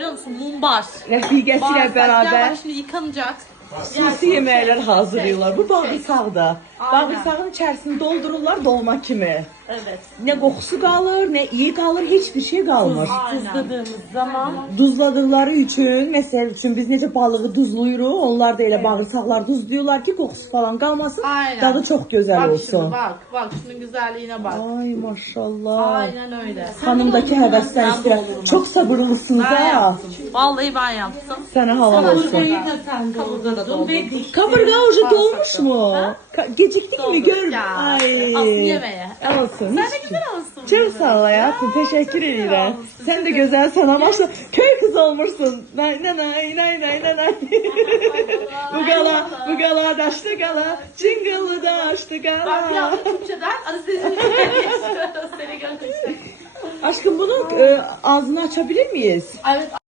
biliyor musun? Mumbar. Rəfiqəsiyle Bağırsak. beraber Gel bak şimdi yıkanacak. xüsusi yeməklər hazırlayırlar. Bu bağırsaqda. Aynen. Bağırsağın içərisini doldururlar dolma kimi. Evet. Ne kokusu kalır, ne iyi kalır, hiçbir şey kalmır. Tuzladığımız zaman Duzladıkları üçün, mesela üçün biz necə balığı duzluyuruq, onlar da elə bağırsaqlar duzluyorlar ki, kokusu falan kalmasın, Aynen. dadı çok güzel bak olsun. şimdi bak şunun güzelliğine bak. Ay maşallah. Aynen öyle. Hanımdaki həvəsdən Ben istəyirəm. doldururum. Çok sabırlısınız Ben ha. yaptım. Vallahi ben yaptım. Sana hava olsun. Kaburga da doldurdum. Kaburga ucu dolmuş mu? Geciktik mi Doldurduk gör? ya. Ay. Aslı yemeğe. Olsun. Sen de güzel olsun. Çok sağ ol hayatım. Teşekkür ederim. Sen de güzelsin ama köy kızı olmuşsun. Nay nay nay nay nay nay nay. Bu gala daştı gala. Cingılı daştı Bak bir gala. anda Türkçeden Anastasia'yı seni görmüştüm. Aşkım bunun ağzını açabilir miyiz? Evet.